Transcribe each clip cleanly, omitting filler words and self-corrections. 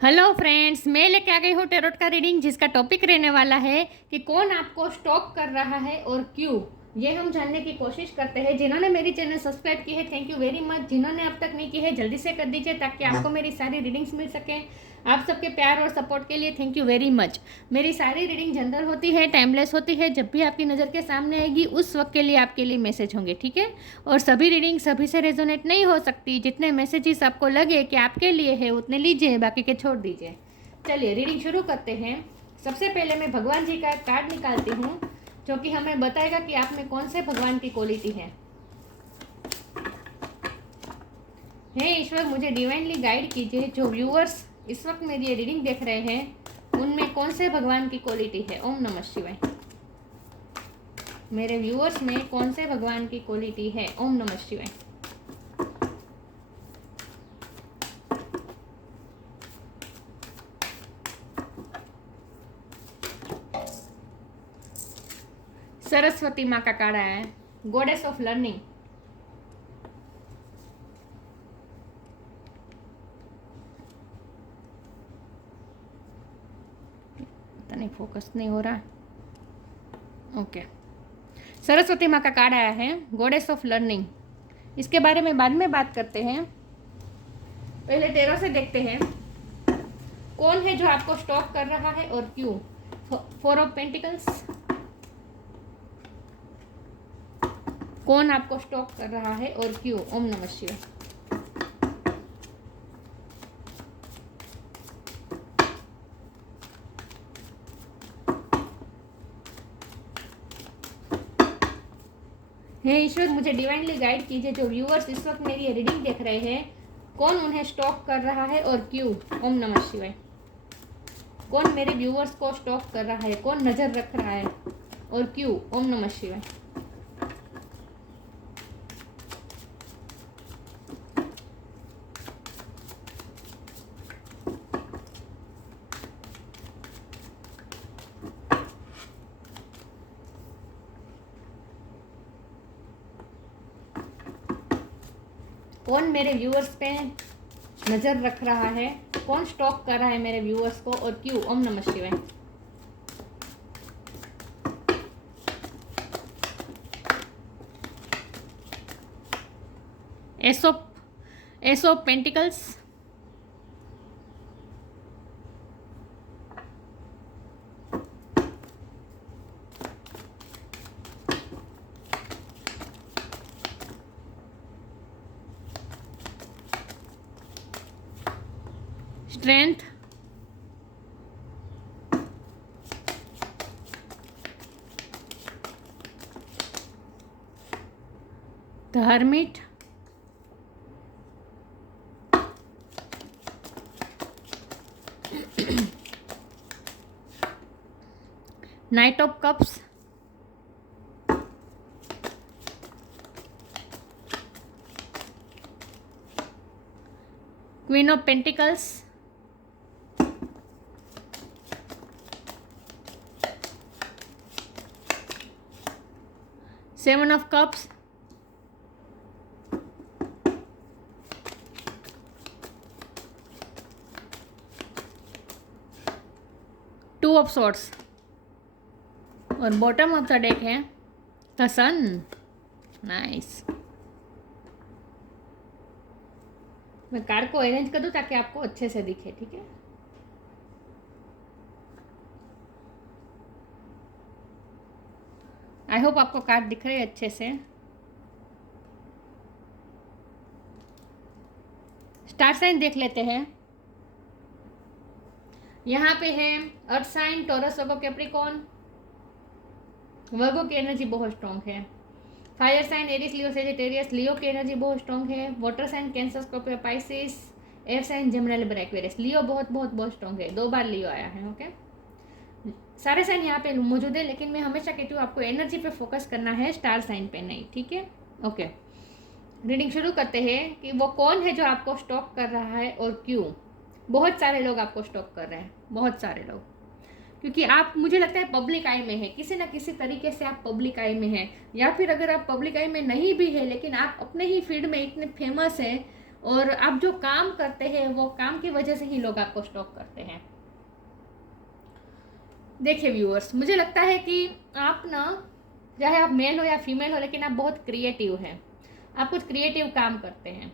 Hello friends, मैं लेके आ गई हूँ टेरोट का रीडिंग जिसका टॉपिक रहने वाला है कि कौन आपको स्टॉक कर रहा है और क्यों। ये हम जानने की कोशिश करते हैं। जिन्होंने मेरी चैनल सब्सक्राइब की है थैंक यू वेरी मच। जिन्होंने अब तक नहीं की है जल्दी से कर दीजिए ताकि आपको मेरी सारी रीडिंग्स मिल सकें। आप सबके प्यार और सपोर्ट के लिए थैंक यू वेरी मच। मेरी सारी रीडिंग जनरल होती है, टाइमलेस होती है। जब भी आपकी नज़र के सामने आएगी उस वक्त के लिए आपके लिए मैसेज होंगे, ठीक है। और सभी रीडिंग सभी से रेजोनेट नहीं हो सकती। जितने मैसेजेस आपको लगे कि आपके लिए है उतने लीजिए, बाकी के छोड़ दीजिए। चलिए रीडिंग शुरू करते हैं। सबसे पहले मैं भगवान जी का एक कार्ड निकालती हूँ जो कि हमें बताएगा कि आप में कौन से भगवान की क्वालिटी है। हे ईश्वर, मुझे डिवाइनली गाइड कीजिए। जो व्यूअर्स इस वक्त मेरी ये रीडिंग देख रहे हैं उनमें कौन से भगवान की क्वालिटी है। ओम नमः शिवाय। मेरे व्यूअर्स में कौन से भगवान की क्वालिटी है। ओम नमः शिवाय। सरस्वती माँ का कार्ड आया है, गॉडेस ऑफ लर्निंग। पता नहीं फोकस नहीं हो रहा। ओके, सरस्वती माँ का कार्ड आया है, गॉडेस ऑफ लर्निंग। इसके बारे में बाद में बात करते हैं। पहले 13 से देखते हैं कौन है जो आपको स्टॉक कर रहा है और क्यों। 4 ऑफ पेंटिकल्स, कौन आपको स्टॉक कर रहा है और क्यों। ओम नमः शिवाय। हे ईश्वर, मुझे डिवाइनली गाइड कीजिए। जो व्यूअर्स इस वक्त मेरी ये रीडिंग देख रहे हैं कौन उन्हें स्टॉक कर रहा है और क्यों। ओम नमः शिवाय। कौन मेरे व्यूअर्स को स्टॉक कर रहा है, कौन नजर रख रहा है और क्यों। ओम नमः शिवाय। कौन मेरे व्यूअर्स पे नजर रख रहा है, कौन स्टॉक कर रहा है मेरे व्यूअर्स को और क्यों। ओम नमः शिवाय। S of pentacles, strength, the hermit, night of cups, queen of pentacles, seven of cups, two of swords और बॉटम ऑफ द डेक है द सन। नाइस। मैं कार्ड को अरेंज कर दूं ताकि आपको अच्छे से दिखे, ठीक है। आई होप आपको कार्ड दिख रहे हैं अच्छे से। स्टार साइन देख लेते हैं। यहाँ पे है earth sign, Taurus, Virgo, Capricorn. Virgo की एनर्जी बहुत स्ट्रॉन्ग है। Fire sign Aries, Leo, Sagittarius. Leo की एनर्जी बहुत स्ट्रॉन्ग है। Water sign Cancer, Scorpio, Pisces. Air sign Gemini, Libra, Aquarius. Leo बहुत बहुत बहुत स्ट्रॉन्ग है। 2 बार लियो आया है। ओके, सारे साइन यहाँ पे मौजूद है, लेकिन मैं हमेशा कहती हूँ आपको एनर्जी पे फोकस करना है, स्टार साइन पे नहीं, ठीक है। ओके, रीडिंग शुरू करते हैं कि वो कौन है जो आपको स्टॉक कर रहा है और क्यों। बहुत सारे लोग आपको स्टॉक कर रहे हैं, बहुत सारे लोग, क्योंकि आप, मुझे लगता है, पब्लिक आई में है। किसी ना किसी तरीके से आप पब्लिक आई में हैं, या फिर अगर आप पब्लिक आई में नहीं भी है लेकिन आप अपने ही फील्ड में इतने फेमस हैं और आप जो काम करते हैं वो काम की वजह से ही लोग आपको स्टॉक करते हैं। देखिए व्यूअर्स, मुझे लगता है कि आप ना, चाहे आप मेल हो या फीमेल हो, लेकिन आप बहुत क्रिएटिव हैं, आप कुछ क्रिएटिव काम करते हैं।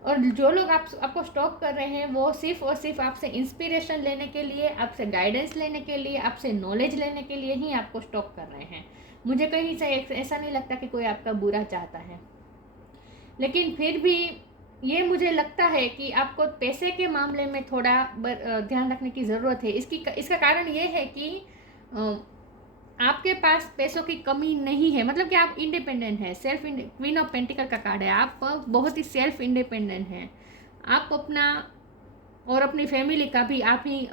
और जो लोग आपको स्टॉक कर रहे हैं वो सिर्फ और सिर्फ आपसे इंस्पिरेशन लेने के लिए, आपसे गाइडेंस लेने के लिए, आपसे नॉलेज लेने के लिए ही आपको स्टॉक कर रहे हैं। मुझे कहीं से ऐसा नहीं लगता कि कोई आपका बुरा चाहता है। लेकिन फिर भी ये मुझे लगता है कि आपको पैसे के मामले में थोड़ा ध्यान रखने की ज़रूरत है। इसका कारण ये है कि आपके पास पैसों की कमी नहीं है, मतलब कि आप इंडिपेंडेंट हैं, क्वीन ऑफ पेंटिकल का कार्ड है, आप बहुत ही सेल्फ इंडिपेंडेंट हैं। आप अपना और अपनी फैमिली का भी आप ही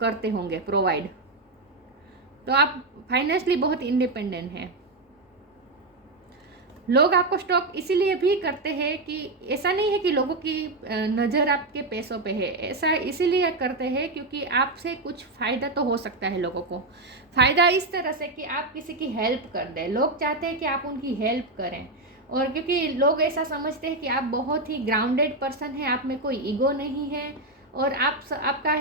करते होंगे प्रोवाइड, तो आप फाइनेंशियली बहुत इंडिपेंडेंट हैं। लोग आपको स्टॉक इसीलिए भी करते हैं कि ऐसा नहीं है कि लोगों की नज़र आपके पैसों पे है, ऐसा इसीलिए करते हैं क्योंकि आपसे कुछ फ़ायदा तो हो सकता है लोगों को। फ़ायदा इस तरह से कि आप किसी की हेल्प कर दें, लोग चाहते हैं कि आप उनकी हेल्प करें। और क्योंकि लोग ऐसा समझते हैं कि आप बहुत ही ग्राउंडेड पर्सन हैं, आप में कोई ईगो नहीं है, और आपका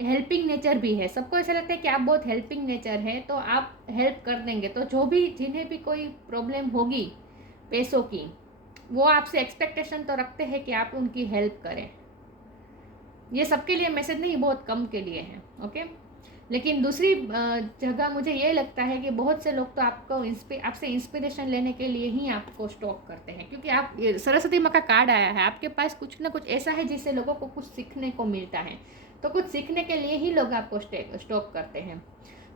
हेल्पिंग नेचर भी है। सबको ऐसा लगता है कि आप बहुत हेल्पिंग नेचर है, तो आप हेल्प कर देंगे। तो जिन्हें भी कोई प्रॉब्लम होगी पैसों की, वो आपसे एक्सपेक्टेशन तो रखते हैं कि आप उनकी हेल्प करें। ये सबके लिए मैसेज नहीं, बहुत कम के लिए है, ओके। लेकिन दूसरी जगह मुझे ये लगता है कि बहुत से लोग तो आपसे इंस्पिरेशन लेने के लिए ही आपको स्टॉक करते हैं, क्योंकि आप सरस्वती माँ का कार्ड आया है, आपके पास कुछ ना कुछ ऐसा है जिससे लोगों को कुछ सीखने को मिलता है। तो कुछ सीखने के लिए ही लोग आपको स्टॉक करते हैं।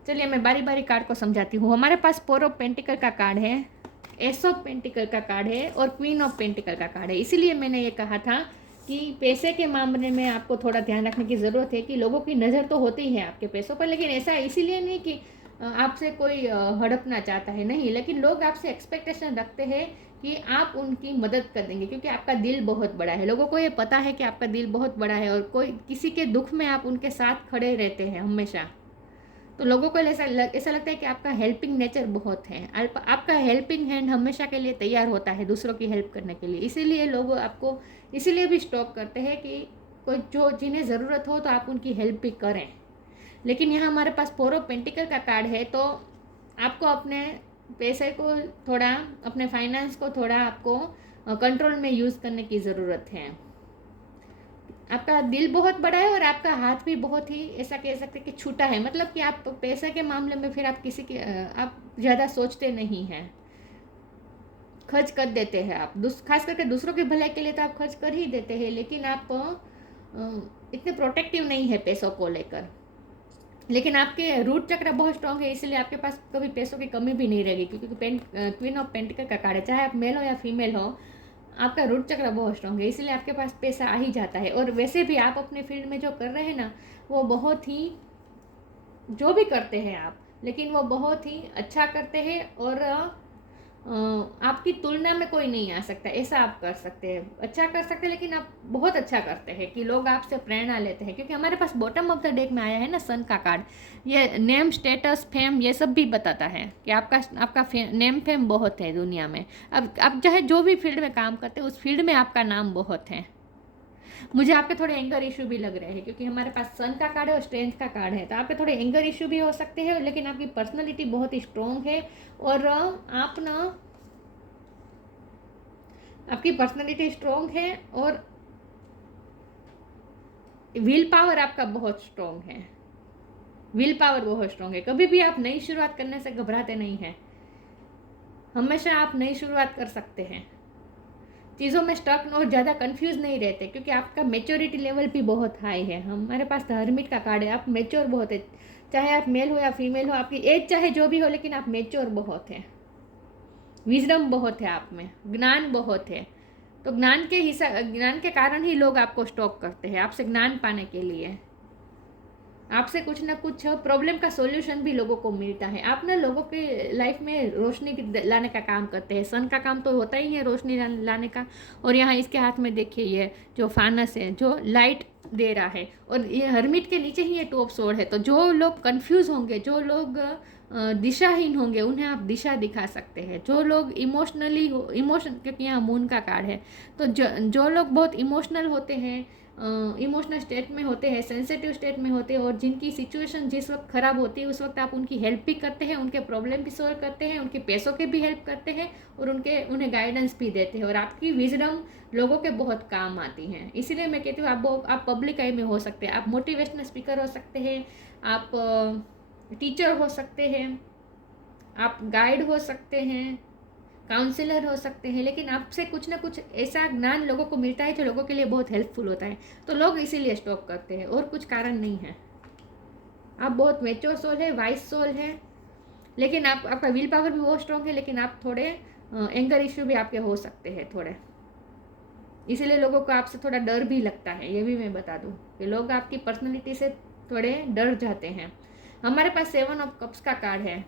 चलिए मैं बारी बारी कार्ड को समझाती हूँ। हमारे पास 4 ऑफ पेंटिकल का कार्ड है, एस ऑफ पेंटिकल का कार्ड है और क्वीन ऑफ पेंटिकल का कार्ड है। इसीलिए मैंने ये कहा था कि पैसे के मामले में आपको थोड़ा ध्यान रखने की ज़रूरत है कि लोगों की नज़र तो होती है आपके पैसों पर, लेकिन ऐसा इसीलिए नहीं कि आपसे कोई हड़पना चाहता है, नहीं, लेकिन लोग आपसे एक्सपेक्टेशन रखते हैं कि आप उनकी मदद कर देंगे, क्योंकि आपका दिल बहुत बड़ा है। लोगों को ये पता है कि आपका दिल बहुत बड़ा है और कोई किसी के दुख में आप उनके साथ खड़े रहते हैं हमेशा। तो लोगों को ऐसा लगता है कि आपका हेल्पिंग नेचर बहुत है, आपका हेल्पिंग हैंड हमेशा के लिए तैयार होता है दूसरों की हेल्प करने के लिए। इसीलिए लोग आपको इसीलिए भी स्टॉक करते हैं कि कोई जिन्हें ज़रूरत हो तो आप उनकी हेल्प भी करें। लेकिन यहाँ हमारे पास 4 ऑफ पेंटिकल का कार्ड है, तो आपको अपने पैसे को थोड़ा, अपने फाइनेंस को थोड़ा आपको कंट्रोल में यूज़ करने की ज़रूरत है। आपका दिल बहुत बड़ा है और आपका हाथ भी बहुत ही, ऐसा कह सकते कि छोटा है, मतलब कि आप पैसे के मामले में फिर आप आप ज़्यादा सोचते नहीं हैं, खर्च कर देते हैं आप। खास करके दूसरों के भलाई के लिए तो आप खर्च कर ही देते हैं, लेकिन आप इतने प्रोटेक्टिव नहीं है पैसों को लेकर। लेकिन आपके रूट चक्र बहुत स्ट्रांग है, इसलिए आपके पास कभी पैसों की कमी भी नहीं रहेगी, क्योंकि क्वीन ऑफ पेंटिकल का कार्ड है, चाहे आप मेल हो या फीमेल हो, आपका रूट चक्र बहुत स्ट्रांग है, इसलिए आपके पास पैसा आ ही जाता है। और वैसे भी आप अपने फील्ड में जो कर रहे हैं ना, वो बहुत ही, जो भी करते हैं आप, लेकिन वो बहुत ही अच्छा करते हैं, और आपकी तुलना में कोई नहीं आ सकता, ऐसा आप कर सकते हैं, अच्छा कर सकते हैं, लेकिन आप बहुत अच्छा करते हैं कि लोग आपसे प्रेरणा लेते हैं। क्योंकि हमारे पास बॉटम ऑफ द डेक में आया है ना सन का कार्ड, ये नेम, स्टेटस, फेम, ये सब भी बताता है कि आपका नेम फेम बहुत है दुनिया में। अब आप चाहे जो भी फील्ड में काम करते हैं, उस फील्ड में आपका नाम बहुत है। मुझे आपके थोड़े एंगर इशू भी लग रहे हैं, क्योंकि हमारे पास सन का कार्ड है और स्ट्रेंथ का कार्ड है, तो आपके थोड़े एंगर इशू भी हो सकते हैं, लेकिन आपकी पर्सनैलिटी बहुत ही स्ट्रॉन्ग है। और आपकी पर्सनैलिटी स्ट्रॉन्ग है और विल पावर आपका बहुत स्ट्रॉन्ग है, विल पावर बहुत स्ट्रॉन्ग है। कभी भी आप नई शुरुआत करने से घबराते नहीं हैं, हमेशा आप नई शुरुआत कर सकते हैं, चीज़ों में स्टक और ज़्यादा कंफ्यूज नहीं रहते, क्योंकि आपका मेच्योरिटी लेवल भी बहुत हाई है। हमारे पास द हर्मिट का कार्ड है, आप मेच्योर बहुत है, चाहे आप मेल हो या फीमेल हो, आपकी एज चाहे जो भी हो, लेकिन आप मेच्योर बहुत है, विजडम बहुत है आप में, ज्ञान बहुत है। तो ज्ञान के कारण ही लोग आपको स्टॉक करते हैं, आपसे ज्ञान पाने के लिए। आपसे कुछ ना कुछ प्रॉब्लम का सॉल्यूशन भी लोगों को मिलता है। आप ना लोगों के लाइफ में रोशनी लाने का काम करते हैं। सन का काम तो होता ही है रोशनी लाने का। और यहाँ इसके हाथ में देखिए ये जो फानस है जो लाइट दे रहा है, और ये हर्मिट के नीचे ही ये टू ऑफ सोर्ड है। तो जो लोग कंफ्यूज होंगे, जो लोग दिशाहीन होंगे, उन्हें आप दिशा दिखा सकते हैं। जो लोग इमोशनली इमोशन, क्योंकि यहाँ मून का कार्ड है, तो जो लोग बहुत इमोशनल होते हैं, इमोशनल स्टेट में होते हैं, सेंसिटिव स्टेट में होते हैं, और जिनकी सिचुएशन जिस वक्त ख़राब होती है उस वक्त आप उनकी हेल्प भी करते हैं, उनके प्रॉब्लम भी सॉल्व करते हैं, उनके पैसों के भी हेल्प करते हैं, और उन्हें गाइडेंस भी देते हैं, और आपकी विजडम लोगों के बहुत काम आती हैं। इसीलिए मैं कहती हूँ आप पब्लिक आई में हो सकते हैं, आप मोटिवेशनल स्पीकर हो सकते हैं, आप टीचर हो सकते हैं, आप गाइड हो सकते हैं, काउंसलर हो सकते हैं, लेकिन आपसे कुछ ना कुछ ऐसा ज्ञान लोगों को मिलता है जो लोगों के लिए बहुत हेल्पफुल होता है। तो लोग इसीलिए स्टॉप करते हैं, और कुछ कारण नहीं है। आप बहुत मैच्योर सोल है, वाइस सोल है, लेकिन आपका विल पावर भी बहुत स्ट्रॉन्ग है, लेकिन आप थोड़े एंगर इश्यू भी आपके हो सकते हैं थोड़े। इसीलिए लोगों को आपसे थोड़ा डर भी लगता है। ये भी मैं बता दूं कि लोग आपकी पर्सनैलिटी से थोड़े डर जाते हैं। हमारे पास 7 ऑफ कप्स का कार्ड है।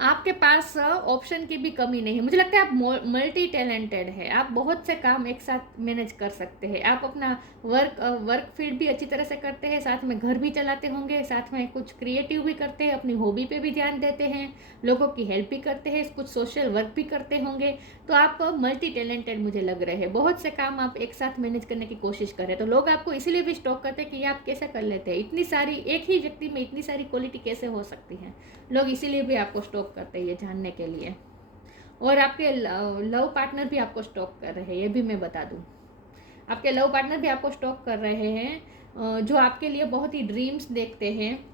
आपके पास ऑप्शन की भी कमी नहीं है। मुझे लगता है आप मल्टी टैलेंटेड है। आप बहुत से काम एक साथ मैनेज कर सकते हैं। आप अपना वर्क फील्ड भी अच्छी तरह से करते हैं, साथ में घर भी चलाते होंगे, साथ में कुछ क्रिएटिव भी करते हैं, अपनी हॉबी पे भी ध्यान देते हैं, लोगों की हेल्प भी करते हैं, कुछ सोशल वर्क भी करते होंगे। तो आप मल्टी टैलेंटेड मुझे लग रहे हैं। बहुत से काम आप एक साथ मैनेज करने की कोशिश कर रहे हैं। तो लोग आपको इसीलिए भी स्टॉक करते हैं कि ये आप कैसे कर लेते हैं, इतनी सारी एक ही व्यक्ति में इतनी सारी क्वालिटी कैसे हो सकती है। लोग इसीलिए भी आपको स्टॉक करते हैं, ये जानने के लिए। और आपके लव पार्टनर भी आपको स्टॉक कर रहे हैं, ये भी मैं बता दूं। आपके लव पार्टनर भी आपको स्टॉक कर रहे हैं, जो आपके लिए बहुत ही ड्रीम्स देखते हैं,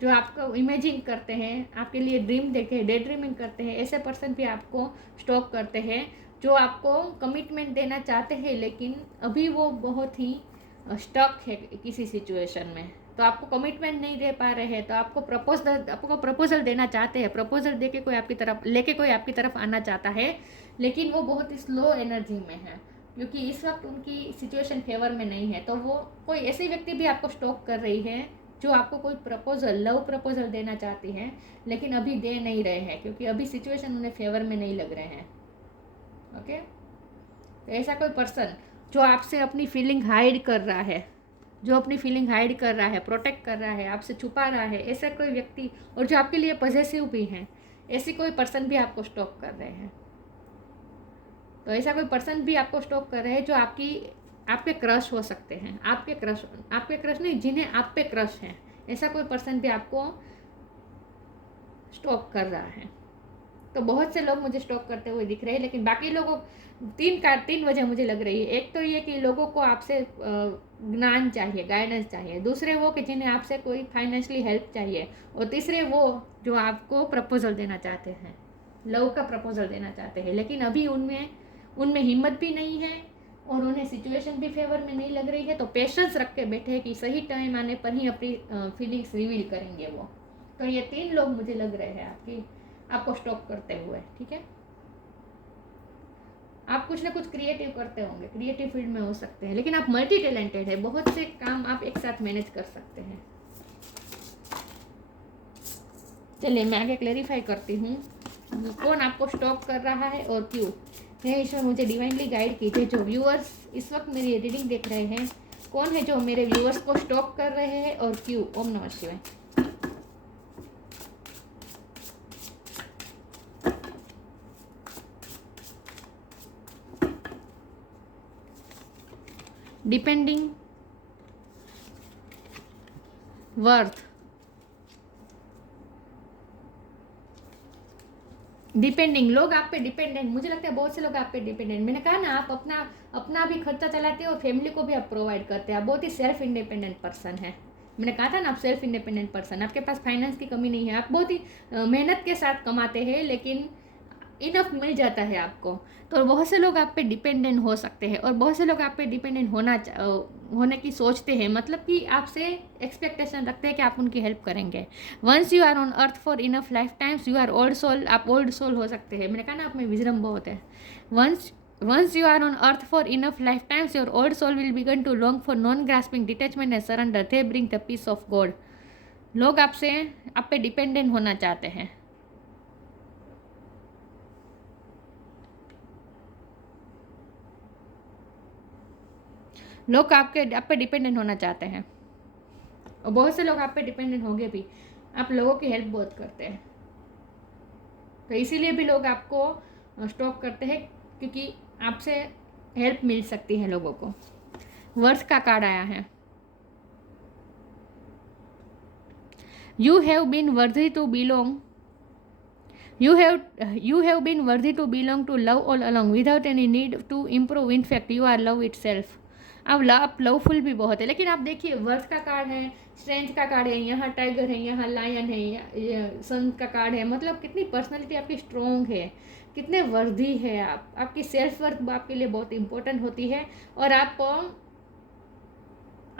जो आपको इमेजिन करते हैं, आपके लिए ड्रीम देखे, डे ड्रीमिंग करते हैं। ऐसे पर्सन भी आपको स्टॉक करते हैं, जो आपको कमिटमेंट देना चाहते हैं, लेकिन अभी वो बहुत ही स्टक है किसी सिचुएशन में। तो आपको कमिटमेंट नहीं दे पा रहे हैं, तो आपको प्रपोजल देना चाहते हैं, प्रपोजल लेके कोई आपकी तरफ आना चाहता है, लेकिन वो बहुत ही स्लो एनर्जी में है, क्योंकि इस वक्त उनकी सिचुएशन फेवर में नहीं है। तो वो कोई ऐसी व्यक्ति भी आपको स्टॉक कर रही है जो आपको कोई लव प्रपोजल देना चाहती हैं, लेकिन अभी दे नहीं रहे हैं, क्योंकि अभी सिचुएशन उन्हें फेवर में नहीं लग रहे हैं। ओके, तो ऐसा कोई पर्सन जो आपसे अपनी फीलिंग हाइड कर रहा है, प्रोटेक्ट कर रहा है, आपसे छुपा रहा है, ऐसा कोई व्यक्ति, और जो आपके लिए पॉजेसिव भी हैं, ऐसी कोई पर्सन भी आपको स्टॉक कर रहे हैं। तो ऐसा कोई पर्सन भी आपको स्टॉक कर रहे हैं जो आपके क्रश हो सकते हैं, आपके क्रश नहीं, जिन्हें आप पे क्रश है, ऐसा कोई पर्सन भी आपको स्टॉक कर रहा है। तो बहुत से लोग मुझे स्टॉक करते हुए दिख रहे हैं, लेकिन बाकी लोगों 3 वजह मुझे लग रही है। एक तो ये कि लोगों को आपसे ज्ञान चाहिए, गाइडेंस चाहिए। दूसरे वो कि जिन्हें आपसे कोई फाइनेंशियली हेल्प चाहिए। और तीसरे वो जो आपको प्रपोजल देना चाहते हैं, लव का प्रपोजल देना चाहते हैं, लेकिन अभी उनमें हिम्मत भी नहीं है, और उन्हें सिचुएशन भी फेवर में नहीं लग रही है। तो पेशेंस रख के बैठे कि सही टाइम आने पर ही अपनी फीलिंग्स रिवील करेंगे वो। तो ये 3 लोग मुझे लग रहे हैं आपको स्टॉक करते हुए। ठीक है, आप कुछ ना कुछ क्रिएटिव करते होंगे, क्रिएटिव फील्ड में हो सकते हैं, लेकिन आप मल्टी टैलेंटेड है, बहुत से काम आप एक साथ मैनेज कर सकते हैं। चलिए मैं आगे क्लेरिफाई करती हूँ कौन आपको स्टॉक कर रहा है और क्यों। हे ईश्वर, मुझे डिवाइनली गाइड कीजिए। जो व्यूअर्स इस वक्त मेरी रीडिंग देख रहे हैं, कौन है जो मेरे व्यूअर्स को स्टॉक कर रहे हैं और क्यों। ओम नमः शिवाय। Depending, worth, depending. लोग आप पे डिपेंडेंट, मुझे लगता है बहुत से लोग आप पे डिपेंडेंट। मैंने कहा ना, आप अपना भी खर्चा चलाते हो और फैमिली को भी आप प्रोवाइड करते हैं। आप बहुत ही सेल्फ इंडिपेंडेंट पर्सन है। मैंने कहा था ना, आप सेल्फ इंडिपेंडेंट पर्सन, आपके पास फाइनेंस की कमी नहीं है। आप बहुत ही मेहनत के साथ कमाते हैं, लेकिन इनफ मिल जाता है आपको। तो बहुत से लोग आप पे डिपेंडेंट हो सकते हैं, और बहुत से लोग आप पे डिपेंडेंट होने की सोचते हैं, मतलब कि आपसे एक्सपेक्टेशन रखते हैं कि आप उनकी हेल्प करेंगे। Once you are on earth for enough life times, you are old soul. आप ओल्ड सोल हो सकते हैं। मैंने कहा ना, आप में विजडम बहुत है। Once you are on earth for enough lifetimes, your old soul will begin to long for non-grasping detachment and surrender. They bring the peace of God. लोग आपसे आप पे डिपेंडेंट होना चाहते हैं. लोग आप पे डिपेंडेंट होना चाहते हैं और बहुत से लोग आप पे डिपेंडेंट होंगे भी. आप लोगों की हेल्प बहुत करते हैं, तो इसीलिए भी लोग आपको स्टॉक करते हैं, क्योंकि आपसे हेल्प मिल सकती है लोगों को. वर्ष का कार्ड आया है. You have been worthy to belong You have been worthy to belong to love all along without any need to improve. In fact, you are love itself. अब लवफुल भी बहुत है. लेकिन आप देखिए, वर्थ का कार्ड है, स्ट्रेंथ का कार्ड है, यहाँ टाइगर है, यहाँ लायन है, ये सन का कार्ड है. मतलब कितनी पर्सनैलिटी आपकी स्ट्रॉन्ग है, कितने वर्दी है आप. आपकी सेल्फ वर्थ आपके लिए बहुत इंपॉर्टेंट होती है. और आप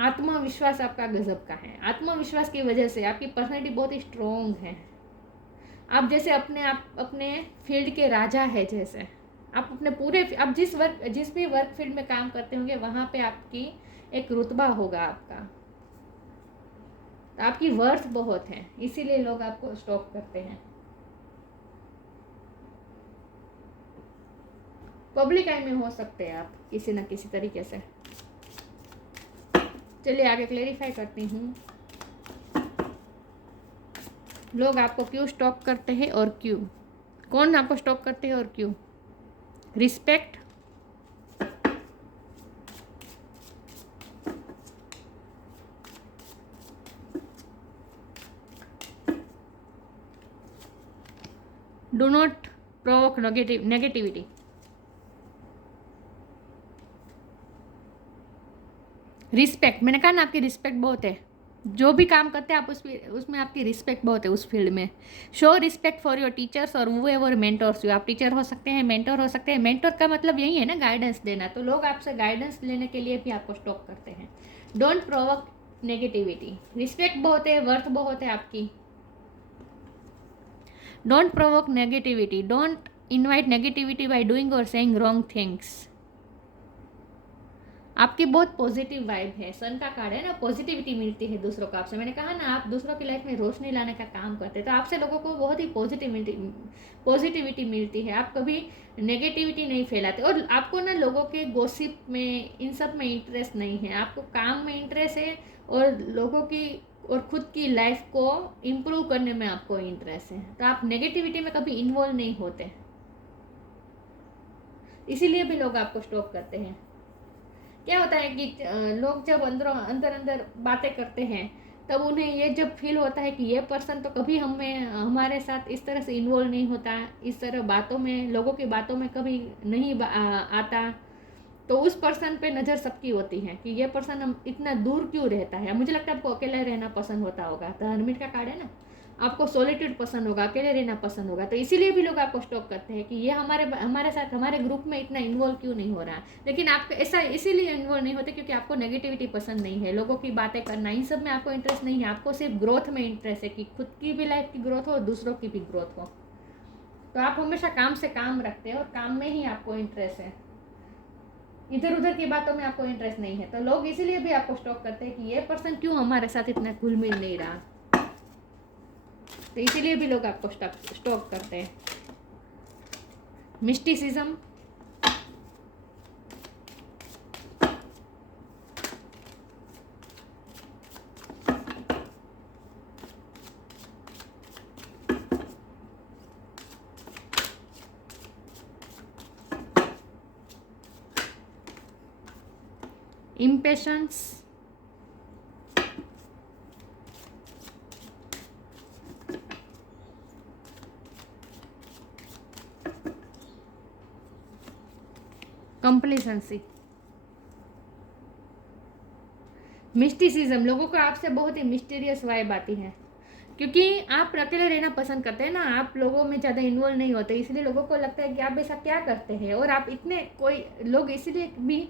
आत्मविश्वास आपका गजब का है. आत्मविश्वास की वजह से आपकी पर्सनैलिटी बहुत ही स्ट्रॉन्ग है. आप जैसे अपने फील्ड के राजा है. जैसे आप अपने पूरे आप जिस भी वर्क फील्ड में काम करते होंगे वहाँ पे आपकी एक रुतबा होगा आपका. तो आपकी वर्थ बहुत है, इसीलिए लोग आपको स्टॉक करते हैं. पब्लिक आई में हो सकते हैं आप किसी न किसी तरीके से. चलिए आगे क्लेरिफाई करती हूँ. लोग आपको क्यों स्टॉक करते हैं और क्यों, कौन आपको स्टॉक करते हैं और क्यों. Respect, do not provoke negativity. Respect, मैंने कहा ना आपकी रिस्पेक्ट बहुत है. जो भी काम करते हैं आप उसमें आपकी रिस्पेक्ट बहुत है उस फील्ड में. Show respect for your teachers और वो एवर मेंटर्स यू. आप टीचर हो सकते हैं, मेंटर हो सकते हैं. मेंटर का मतलब यही है ना, गाइडेंस देना. तो लोग आपसे गाइडेंस लेने के लिए भी आपको स्टॉक करते हैं. Don't provoke negativity. रिस्पेक्ट बहुत है, वर्थ बहुत है आपकी. Don't provoke negativity. Don't invite negativity by doing और सेइंग रॉन्ग थिंग्स. आपकी बहुत पॉजिटिव वाइब है. सन का कार्ड है ना, पॉजिटिविटी मिलती है दूसरों को आपसे. मैंने कहा ना, आप दूसरों की लाइफ में रोशनी लाने का काम करते हैं, तो आपसे लोगों को बहुत ही पॉजिटिविटी मिलती है. आप कभी नेगेटिविटी नहीं फैलाते. और आपको ना लोगों के गॉसिप में, इन सब में इंटरेस्ट नहीं है. आपको काम में इंटरेस्ट है और लोगों की और खुद की लाइफ को इम्प्रूव करने में आपको इंटरेस्ट है. तो आप नेगेटिविटी में कभी इन्वॉल्व नहीं होते, इसीलिए भी लोग आपको स्टॉप करते हैं. क्या होता है कि लोग जब अंदर बातें करते हैं, तब उन्हें ये जब फील होता है कि ये पर्सन तो कभी हमारे साथ इस तरह से इन्वॉल्व नहीं होता, इस तरह बातों में, लोगों की बातों में कभी नहीं आता, तो उस पर्सन पे नज़र सबकी होती है कि ये पर्सन हम इतना दूर क्यों रहता है. मुझे लगता है आपको अकेला रहना पसंद होता होगा. तो हर्मिट का कार्ड है ना, आपको सॉलिट्यूड पसंद होगा, अकेले रहना पसंद होगा. तो इसीलिए भी लोग आपको स्टॉप करते हैं कि ये हमारे साथ, हमारे ग्रुप में इतना इन्वॉल्व क्यों नहीं हो रहा. लेकिन आप ऐसा इसीलिए इन्वॉल्व नहीं होते क्योंकि आपको नेगेटिविटी पसंद नहीं है. लोगों की बातें करना, इन सब में आपको इंटरेस्ट नहीं है. आपको सिर्फ ग्रोथ में इंटरेस्ट है कि खुद की भी लाइफ की ग्रोथ हो और दूसरों की भी ग्रोथ हो. तो आप हमेशा काम से काम रखते हैं और काम में ही आपको इंटरेस्ट है. इधर उधर की बातों में आपको इंटरेस्ट नहीं है. तो लोग इसीलिए भी आपको स्टॉप करते हैं कि ये पर्सन क्यों हमारे साथ इतना घुल मिल नहीं रहा. तो इसीलिए भी लोग आपको स्टॉक करते हैं. Mysticism, impatience, complacency. मिस्टिसिज्म, लोगों को आपसे बहुत ही मिस्टीरियस वाइब आती है क्योंकि आप अकेले रहना पसंद करते हैं ना. आप लोगों में ज़्यादा इन्वॉल्व नहीं होते, इसलिए लोगों को लगता है कि आप ऐसा क्या करते हैं. और आप इतने कोई लोग इसीलिए भी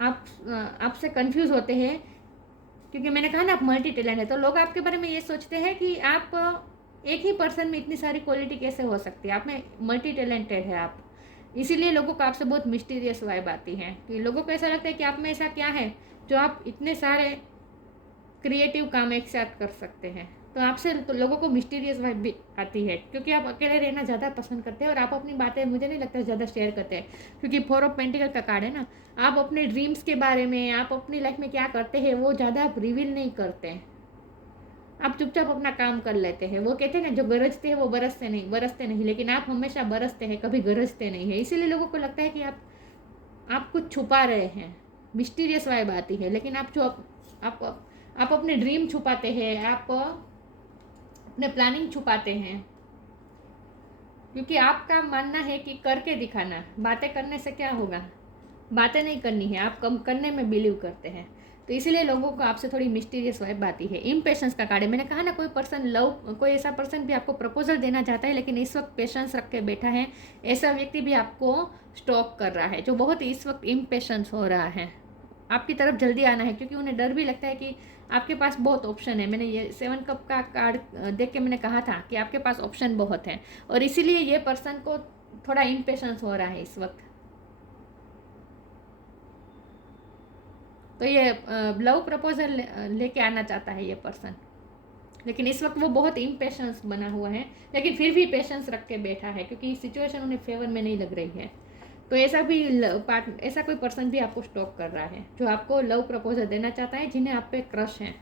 आपसे कंफ्यूज होते हैं क्योंकि मैंने कहा ना आप मल्टी टैलेंट है. तो लोग आपके बारे में ये सोचते हैं कि आप एक ही पर्सन में इतनी सारी क्वालिटी कैसे हो सकती है. आप में मल्टी टैलेंटेड है आप, इसीलिए लोगों को आपसे बहुत मिस्टीरियस वाइब आती है कि लोगों को ऐसा लगता है कि आप में ऐसा क्या है जो आप इतने सारे क्रिएटिव काम एक साथ कर सकते हैं। तो आपसे तो लोगों को मिस्टीरियस वाइब भी आती है क्योंकि आप अकेले रहना ज़्यादा पसंद करते हैं और आप अपनी बातें मुझे नहीं लगता ज़्यादा शेयर करते हैं, क्योंकि 4 ऑफ पेंटिकल का कार्ड है ना। आप अपने ड्रीम्स के बारे में, आप अपनी लाइफ में क्या करते हैं वो ज़्यादा आप रिवील नहीं करते हैं। आप चुपचाप अपना काम कर लेते हैं। वो कहते हैं ना, जो गरजते हैं वो बरसते नहीं, लेकिन आप हमेशा बरसते हैं, कभी गरजते नहीं है। इसीलिए लोगों को लगता है कि आप कुछ छुपा रहे हैं, मिस्टीरियस वाइब आती है। लेकिन आप अपने ड्रीम छुपाते हैं, आप अपने प्लानिंग छुपाते हैं, क्योंकि आपका मानना है कि करके दिखाना। बातें करने से क्या होगा, बातें नहीं करनी है, आप कम करने में बिलीव करते हैं। तो इसीलिए लोगों को आपसे थोड़ी मिस्टीरियस वाइब आती है। इम्पेशेंस का कार्ड है। मैंने कहा ना, कोई ऐसा पर्सन भी आपको प्रपोजल देना चाहता है, लेकिन इस वक्त पेशेंस रख के बैठा है। ऐसा व्यक्ति भी आपको स्टॉक कर रहा है, जो बहुत इस वक्त इम्पेशेंस हो रहा है। आपकी तरफ जल्दी आना है, क्योंकि उन्हें डर भी लगता है कि आपके पास बहुत ऑप्शन है। मैंने ये 7 कप का कार्ड देख के मैंने कहा था कि आपके पास ऑप्शन बहुत है, और इसीलिए ये पर्सन को थोड़ा इम्पेशेंस हो रहा है इस वक्त। तो ये लव प्रपोजल लेके आना चाहता है ये पर्सन, लेकिन इस वक्त वो बहुत इम्पेशेंस बना हुआ है, लेकिन फिर भी पेशेंस रख के बैठा है, क्योंकि सिचुएशन उन्हें फेवर में नहीं लग रही है। तो ऐसा कोई पर्सन भी आपको स्टॉक कर रहा है, जो आपको लव प्रपोजल देना चाहता है, जिन्हें आप पे क्रश है।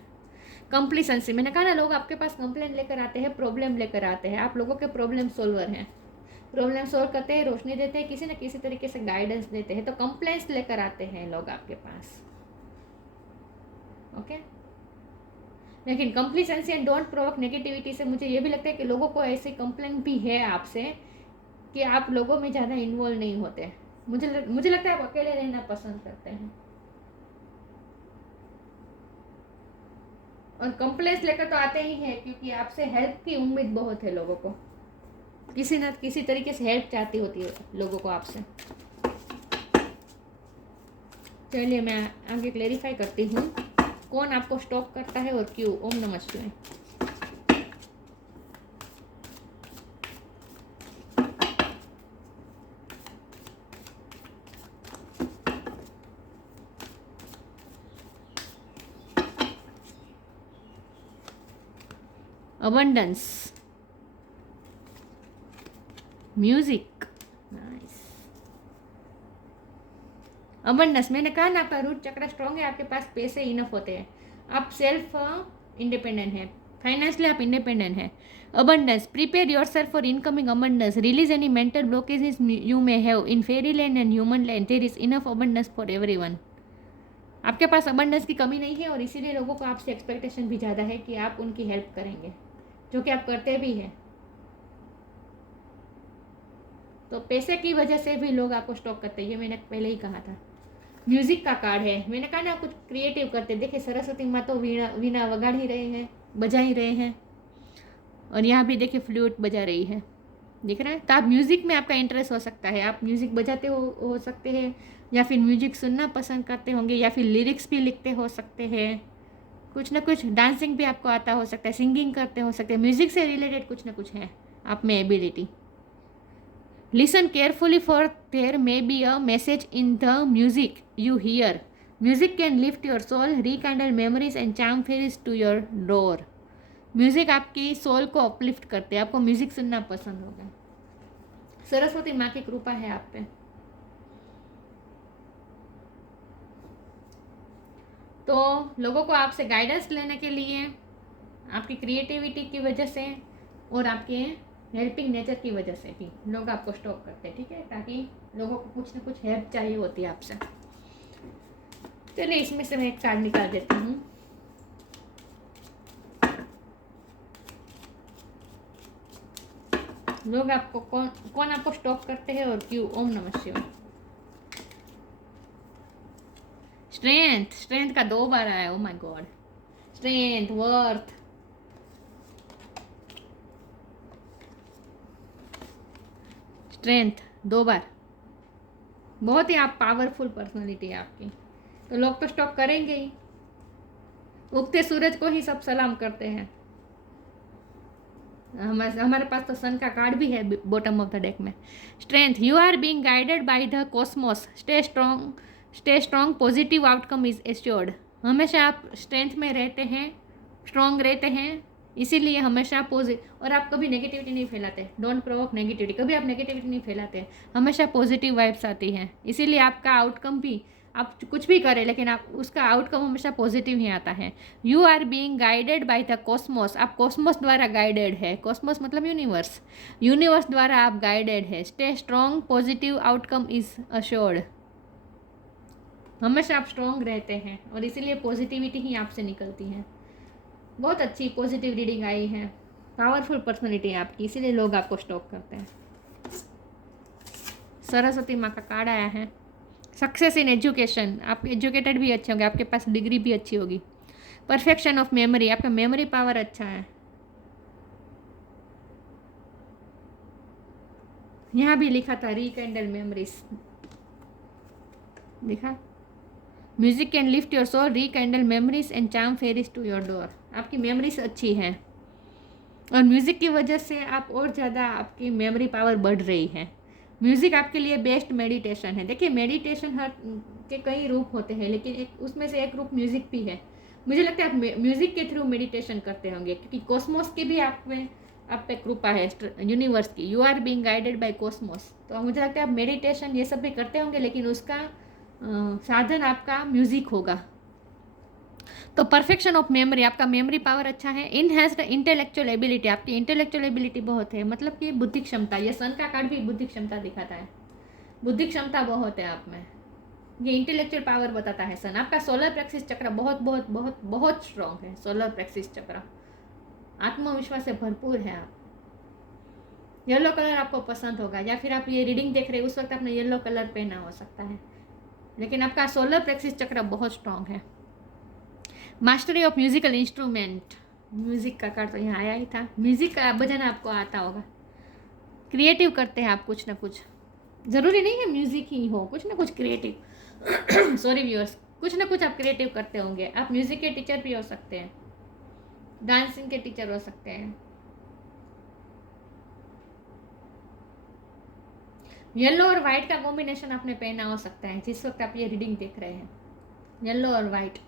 कंप्लीसेंसी, मैंने कहा ना, लोग आपके पास कंप्लेन लेकर आते हैं, प्रॉब्लम लेकर आते हैं। आप लोगों के प्रॉब्लम सोल्वर हैं, प्रॉब्लम सॉल्व करते हैं, रोशनी देते हैं, किसी न किसी तरीके से गाइडेंस देते हैं। तो कंप्लेंट्स लेकर आते हैं लोग आपके पास, ओके। लेकिन कंप्लीसेंसी एंड डोंट प्रोवोक नेगेटिविटी से मुझे ये भी लगता है कि लोगों को ऐसे कंप्लेंट भी है आपसे कि आप लोगों में ज़्यादा इन्वॉल्व नहीं होते। मुझे लगता है आप अकेले रहना पसंद करते हैं, और कंप्लेंट्स लेकर तो आते ही हैं, क्योंकि आपसे हेल्प की उम्मीद बहुत है लोगों को। किसी न किसी तरीके से हेल्प चाहती होती है लोगों को आपसे। चलिए मैं आगे क्लेरिफाई करती हूँ, कौन आपको स्टॉक करता है और क्यों। ओम नमः शिवाय। Abundance, music, nice. अबंडेंस, मैंने कहा ना, आपका रूट चक्र स्ट्रॉन्ग है, आपके पास पैसे इनफ होते हैं, आप सेल्फ इंडिपेंडेंट हैं, फाइनेंशियली आप इंडिपेंडेंट हैं। Abundance, prepare yourself for incoming abundance, release any mental blockages you may have in fairy land and human land, there is enough abundance for everyone. आपके पास abundance की कमी नहीं है, और इसीलिए लोगों को आपसे एक्सपेक्टेशन भी ज़्यादा है कि आप उनकी हेल्प करेंगे, जो कि आप करते भी हैं। तो पैसे की वजह से भी लोग आपको स्टॉक करते हैं, ये मैंने पहले ही कहा था। म्यूजिक का कार्ड है। मैंने कहा ना, कुछ क्रिएटिव करते। देखिए, सरस्वती माँ तो वीणा बजा ही रहे हैं, और यहाँ भी देखिए फ्लूट बजा रही है, दिख रहा है। तो आप म्यूज़िक में आपका इंटरेस्ट हो सकता है, आप म्यूज़िक बजाते हो सकते हैं, या फिर म्यूजिक सुनना पसंद करते होंगे, या फिर लिरिक्स भी लिखते हो सकते हैं, कुछ ना कुछ डांसिंग भी आपको आता हो सकता है, सिंगिंग करते हो सकते हैं। म्यूजिक से रिलेटेड कुछ ना कुछ है आप में ability. Listen carefully, for there may be a message in the music you hear. Music can lift your soul, rekindle memories and charm fairies to your door. Music आपकी सोल को uplift करते हैं, आपको म्यूज़िक सुनना पसंद होगा। सरस्वती माँ की कृपा है आप पे। तो लोगों को आपसे गाइडेंस लेने के लिए, आपकी क्रिएटिविटी की वजह से और आपके हेल्पिंग नेचर की वजह से भी लोग आपको स्टॉक करते हैं, ठीक है, ताकि लोगों को कुछ ना कुछ हेल्प चाहिए होती है आपसे। चलिए इसमें से मैं एक कार्ड निकाल देती हूँ। लोग आपको कौन आपको स्टॉक करते हैं और क्यों। ओम नमः शिवाय। स्ट्रेंथ का 2 बार आया। Oh my God. Strength, worth, strength 2 बार। बहुत ही आप पावरफुल पर्सनालिटी है आपकी, तो लोग तो स्टॉक करेंगे ही। उगते सूरज को ही सब सलाम करते हैं। हमारे पास तो सन का कार्ड भी है बॉटम ऑफ द डेक में। Strength, you are being guided by the cosmos, stay strong, positive outcome is assured. हमेशा आप स्ट्रेंथ में रहते हैं, स्ट्रॉन्ग रहते हैं, इसीलिए हमेशा और आप कभी नेगेटिविटी नहीं फैलाते। डोंट प्रोवोक नेगेटिविटी, कभी आप नेगेटिविटी नहीं फैलाते, हमेशा पॉजिटिव वाइब्स आती हैं, इसीलिए आपका आउटकम भी, आप कुछ भी करें लेकिन आप उसका आउटकम हमेशा पॉजिटिव ही आता है। You are being guided by the cosmos, आप कॉस्मोस द्वारा गाइडेड है। कॉस्मोस मतलब यूनिवर्स, यूनिवर्स द्वारा आप गाइडेड है। Stay strong, positive outcome is assured. हमेशा आप स्ट्रॉन्ग रहते हैं और इसीलिए पॉजिटिविटी ही आपसे निकलती है। बहुत अच्छी पॉजिटिव रीडिंग आई है। पावरफुल पर्सनैलिटी है आपकी, इसीलिए लोग आपको स्टॉक करते हैं। सरस्वती माँ का कार्ड आया है। सक्सेस इन एजुकेशन, आप एजुकेटेड भी अच्छे होंगे, आपके पास डिग्री भी अच्छी होगी। परफेक्शन ऑफ मेमोरी, आपका मेमोरी पावर अच्छा है। यहाँ भी लिखा था रिकाइंडल मेमोरीज, लिखा music can lift your soul, rekindle memories and charm fairies to your door. आपकी मेमोरीज अच्छी है और म्यूज़िक की वजह से आप और ज़्यादा आपकी मेमोरी पावर बढ़ रही है। म्यूज़िक आपके लिए बेस्ट मेडिटेशन है। देखिए मेडिटेशन हर के कई रूप होते हैं, लेकिन एक उसमें से एक रूप म्यूज़िक भी है। मुझे लगता है आप म्यूज़िक के थ्रू मेडिटेशन करते होंगे, क्योंकि कॉस्मोस की भी आप पे कृपा है, यूनिवर्स की। You are being guided by cosmos, तो मुझे लगता है आप मेडिटेशन ये सब भी करते होंगे, लेकिन उसका साधन आपका म्यूज़िक होगा। तो परफेक्शन ऑफ मेमोरी, आपका मेमोरी पावर अच्छा है। इनहेंस्ड इंटेलेक्चुअल एबिलिटी, आपकी इंटेलेक्चुअल एबिलिटी बहुत है, मतलब कि बुद्धि क्षमता। ये सन का कार्ड भी बुद्धि क्षमता दिखाता है, बुद्धि क्षमता बहुत है आप में, ये इंटेलेक्चुअल पावर बताता है सन। आपका सोलर प्लेक्सिस चक्र बहुत बहुत बहुत बहुत स्ट्रॉन्ग है। सोलर प्लेक्सिस चक्र आत्मविश्वास से भरपूर है। आप येलो कलर आपको पसंद होगा, या फिर आप ये रीडिंग देख रहे हैं उस वक्त आपने येलो कलर पहना हो सकता है, लेकिन आपका सोलर प्लेक्सिस चक्र बहुत स्ट्रॉन्ग है। Mastery of musical instrument, music का कार्ड तो यहाँ आया ही था। म्यूजिक का भजन आपको आता होगा, क्रिएटिव करते हैं आप कुछ ना कुछ, ज़रूरी नहीं है म्यूजिक ही हो, कुछ ना कुछ क्रिएटिव सॉरी व्यूअर्स, कुछ ना कुछ आप क्रिएटिव करते होंगे। आप म्यूजिक के टीचर भी हो सकते हैं, डांसिंग के टीचर हो सकते हैं। येलो और वाइट का कॉम्बिनेशन आपने पहना हो सकता है जिस वक्त आप ये रीडिंग देख रहे हैं, येलो और वाइट।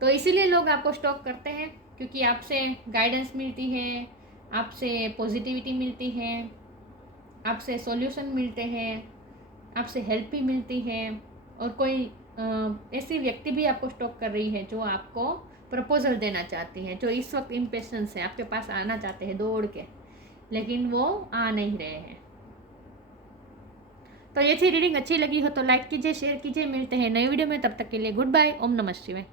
तो इसीलिए लोग आपको स्टॉक करते हैं, क्योंकि आपसे गाइडेंस मिलती है, आपसे पॉजिटिविटी मिलती है, आपसे सॉल्यूशन मिलते हैं, आपसे हेल्प भी मिलती है। और कोई ऐसी व्यक्ति भी आपको स्टॉक कर रही है जो आपको प्रपोजल देना चाहती है, जो इस वक्त इम्पेशेंस है, आपके पास आना चाहते हैं दौड़ के, लेकिन वो आ नहीं रहे हैं। तो ये थी रीडिंग, अच्छी लगी हो तो लाइक कीजिए, शेयर कीजिए। मिलते हैं नई वीडियो में, तब तक के लिए गुड बाय। ओम नमः शिवाय।